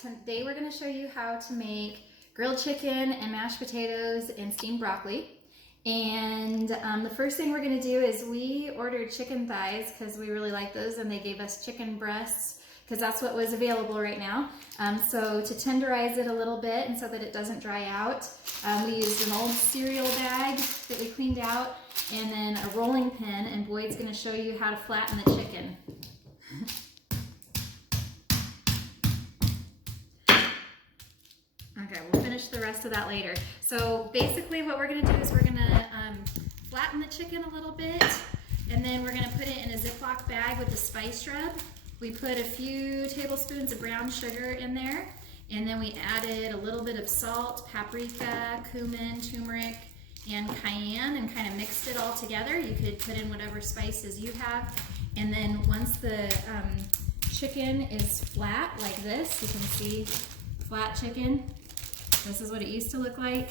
Today we're going to show you how to make grilled chicken and mashed potatoes and steamed broccoli. And the first thing we're going to do is we ordered chicken thighs because we really like those, and they gave us chicken breasts because that's what was available right now. So to tenderize it a little bit and so that it doesn't dry out, we used an old cereal bag that we cleaned out and then a rolling pin, and Boyd's going to show you how to flatten the chicken. Okay, we'll finish the rest of that later. So basically what we're going to do is we're going to flatten the chicken a little bit, and then we're going to put it in a Ziploc bag with a spice rub. We put a few tablespoons of brown sugar in there, and then we added a little bit of salt, paprika, cumin, turmeric, and cayenne, and kind of mixed it all together. You could put in whatever spices you have, and then once the chicken is flat like this, you can see flat chicken. This is what it used to look like.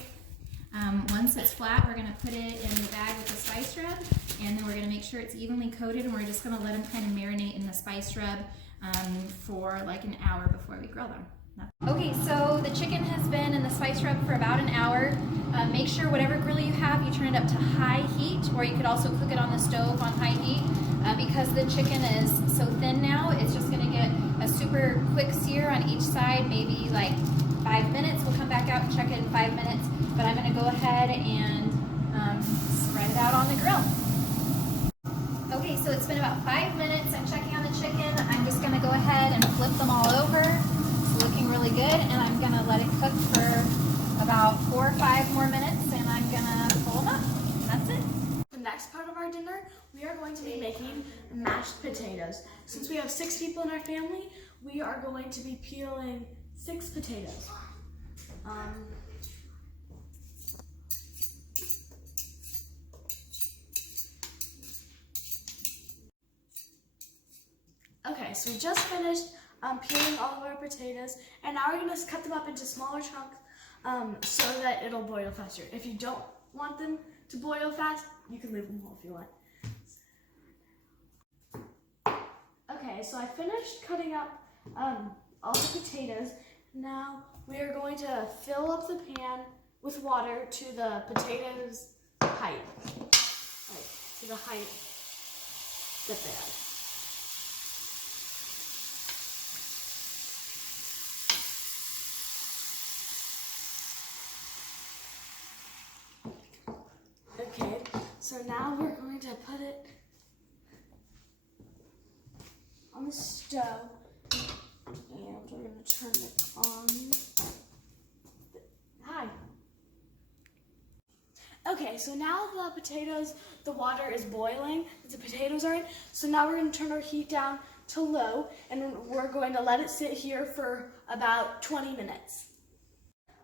Once it's flat, we're gonna put it in the bag with the spice rub, and then we're gonna make sure it's evenly coated, and we're just gonna let them kind of marinate in the spice rub for like an hour before we grill them. Okay, so the chicken has been in the spice rub for about an hour. Make sure whatever grill you have, you turn it up to high heat, or you could also cook it on the stove on high heat. Because the chicken is so thin now, it's just gonna get a super quick sear on each side, maybe like 5 minutes. We'll come back out and check it in 5 minutes, but I'm gonna go ahead and spread it out on the grill. Okay, so it's been about 5 minutes. I'm checking on the chicken. I'm just gonna go ahead and flip them all over. It's looking really good, and I'm gonna let it cook for about 4 or 5 more minutes, and I'm gonna pull them up. And that's it. The next part of our dinner, we are going to be making mashed potatoes. Since we have 6 people in our family, we are going to be peeling 6 potatoes. Okay, so we just finished peeling all of our potatoes, and now we're going to cut them up into smaller chunks so that it'll boil faster. If you don't want them to boil fast, you can leave them whole if you want. Okay, so I finished cutting up all the potatoes. Now we are going to fill up the pan with water to the potatoes' height, like to the height that they are. Okay, so now we're going to put it on the stove, and we're going to turn it on high. Okay, so now the potatoes, the water is boiling, the potatoes are in, so now we're going to turn our heat down to low, and we're going to let it sit here for about 20 minutes.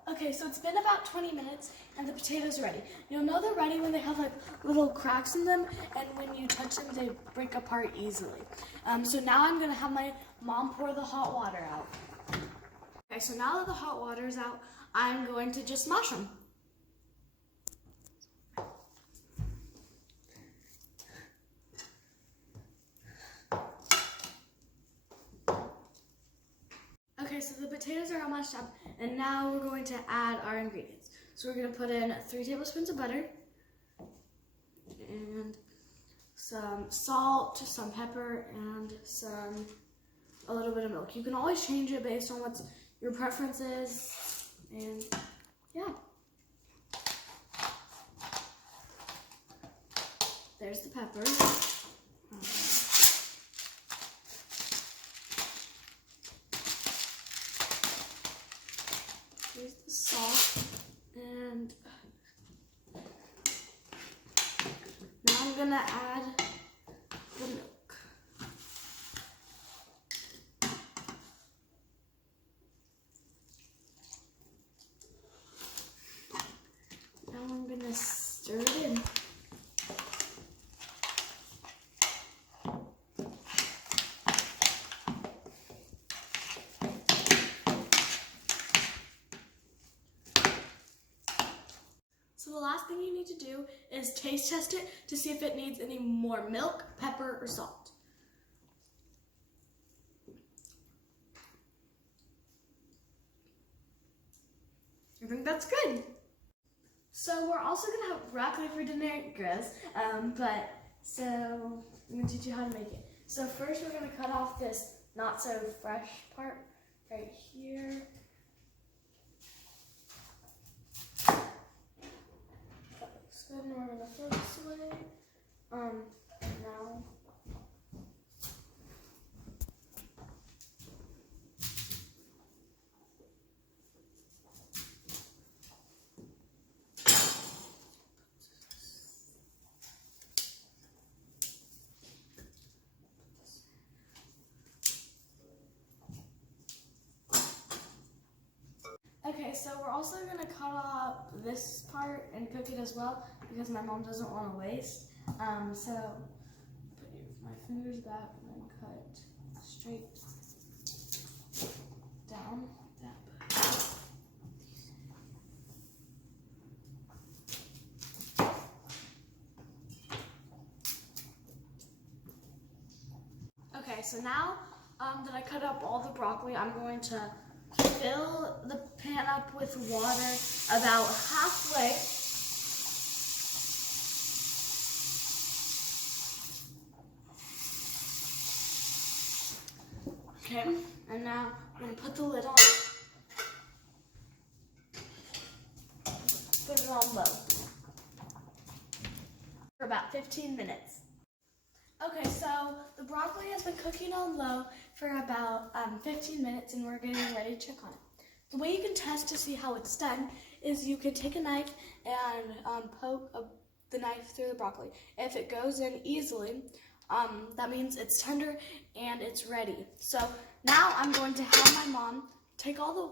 Okay, so it's been about 20 minutes, and the potatoes are ready. You'll know they're ready when they have like little cracks in them, and when you touch them, they break apart easily. So now I'm gonna have my mom pour the hot water out. Okay, so now that the hot water is out, I'm going to just smash them. Okay, so the potatoes are all mashed up, and now we're going to add our ingredients. So we're going to put in 3 tablespoons of butter, and some salt, some pepper, and a little bit of milk. You can always change it based on what your preference is, and yeah. There's the pepper. Here's the salt, and now I'm gonna add the milk. Now I'm gonna stir it in. So the last thing you need to do is taste test it to see if it needs any more milk, pepper, or salt. I think that's good. So we're also gonna have broccoli for dinner, gross. So I'm gonna teach you how to make it. So first we're gonna cut off this not so fresh part right here. That looks good, and we're gonna throw this away. Now. Okay, so we're also gonna cut off this part and cook it as well because my mom doesn't want to waste. So put my fingers back and then cut straight down like that. Okay, so now that I cut up all the broccoli, I'm going to fill the pan up with water about halfway. Okay, and now I'm going to put the lid on. Put it on low for about 15 minutes. Okay, so the broccoli has been cooking on low for about 15 minutes and we're getting ready to check on it. The way you can test to see how it's done is you can take a knife and poke the knife through the broccoli. If it goes in easily, that means it's tender and it's ready. So now I'm going to have my mom take all the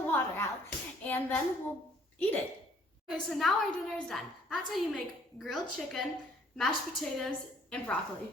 water out and then we'll eat it. Okay, so now our dinner is done. That's how you make grilled chicken, mashed potatoes, and broccoli.